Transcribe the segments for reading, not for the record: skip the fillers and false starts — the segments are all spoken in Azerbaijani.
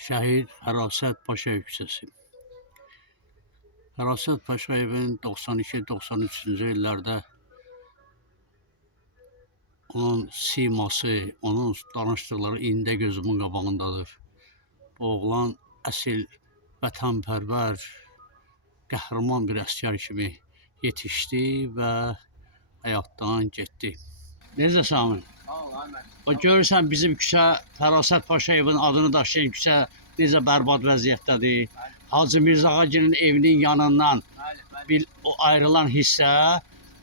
Şəhid Fərasət Paşayev küçəsi. Fərasət Paşayevin 92-93-cü illərdə onun siması, onun danışdıqları indi gözümün qabağındadır. Bu oğlan əsl vətənpərvər, qəhrəman bir əsgər kimi yetişdi və həyatdan getdi. Necə Sami? O görürsən bizim küçə Fərasət Paşayevin adını daşıyan küçə necə bərbad vəziyyətdədir. Hacı Mirzə Ağagilin evinin yanından o ayrılan hissə,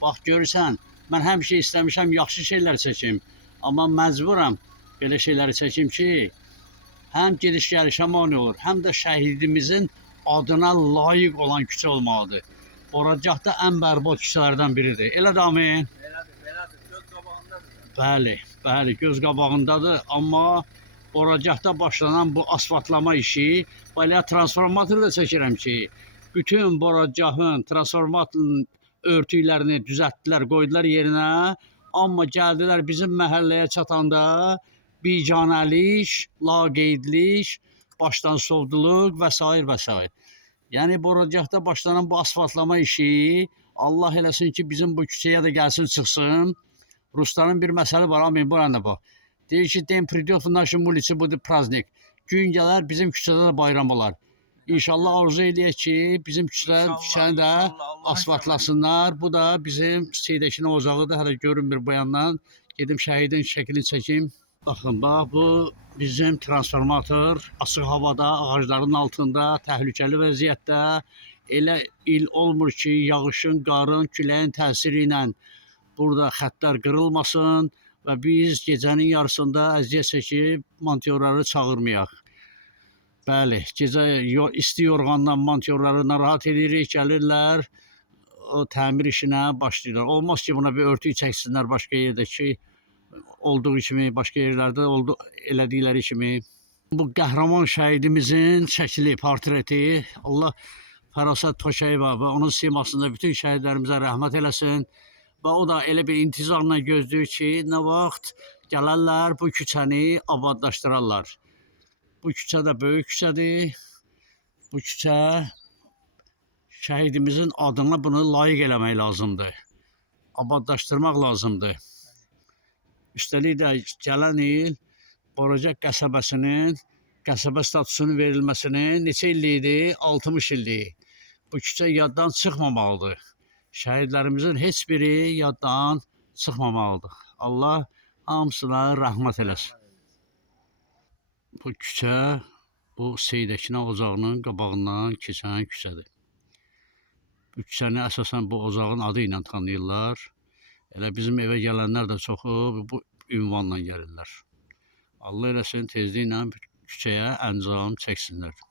bax görürsən, mən həmişə istəmişəm yaxşı şeylər çəkim. Amma məcburam belə şeyləri çəkim ki, həm gediş-gəlişə mane olur, həm də şəhidimizin adına layiq olan küçə olmalıdır. Boracaqda ən bərbad küçələrdən biridir. Elə də amin? Elədir, göz qabağındadır. Bəli, göz qabağındadır. Amma Boracaqda başlanan bu asfaltlama işi, belə transformatorla çəkirəm ki, bütün Boracaqın, transformatorun örtüklərini düzəltdilər, qoydular yerinə. Amma gəldilər bizim məhəlləyə çatanda bicanəlik, laqeydlik, başdan sovduluq və s. Yəni Boracaqda başlanan bu asfaltlama işi Allah eləsin ki, bizim bu küçəyə də gəlsin, çıxsın. Rusların bir məsəli var, amin, buranda bax. Deyir ki, den pridет в нашем улице будет праздник. Gün gələr, bizim küçədə də bayram olar. İnşallah arzu eləyək ki, bizim küçəni də asfaltlasınlar. Bu da bizim Seydəkin ocağıdır. Hələ görünmür bu yandan. Gedim şəhidin şəklini çəkim. Baxın, bax, bu bizim transformator. Açıq havada, ağacların altında, təhlükəli vəziyyətdə. Elə il olmur ki, yağışın, qarın, küləyin təsiri ilə burada xəttlər qırılmasın və biz gecənin yarısında əziyyət çəkib montyorları çağırmayaq. Bəli, gecə isti yorğandan montyorları narahat edirik, gəlirlər, o təmir işinə başlayırlar. Olmaz ki, buna bir örtük çəksinlər başqa yerdə ki, olduğu kimi, başqa yerlərdə elədikləri kimi. Bu qəhrəman şəhidimizin şəkli, portreti, Allah Fərasət Paşayeva və onun simasında bütün şəhidlərimizə rəhmət eləsin. Və o da elə bir intizarla gözləyir ki, nə vaxt gələrlər, bu küçəni abadlaşdırarlar. Bu küçə də böyük küçədir. Bu küçə şəhidimizin adına bunu layiq eləmək lazımdır. Abadlaşdırmaq lazımdır. Üstəlik də gələn il Boracaq qəsəbəsinin qəsəbə statusunun verilməsinin neçə illiyidir? 60 illiyi. Bu küçə yaddan çıxmamalıdır. Şəhidlərimizin heç biri yaddan çıxmamalıdır. Allah hamısına rəhmət eləsin. Bu küçə, bu Seydəkin ocağının qabağından keçən küçədir. Bu küçəni əsasən bu ocağın adı ilə tanıyırlar. Elə bizim evə gələnlər də çoxu bu ünvanla gəlirlər. Allah eləsin tezliklə küçəyə əncam çəksinlər.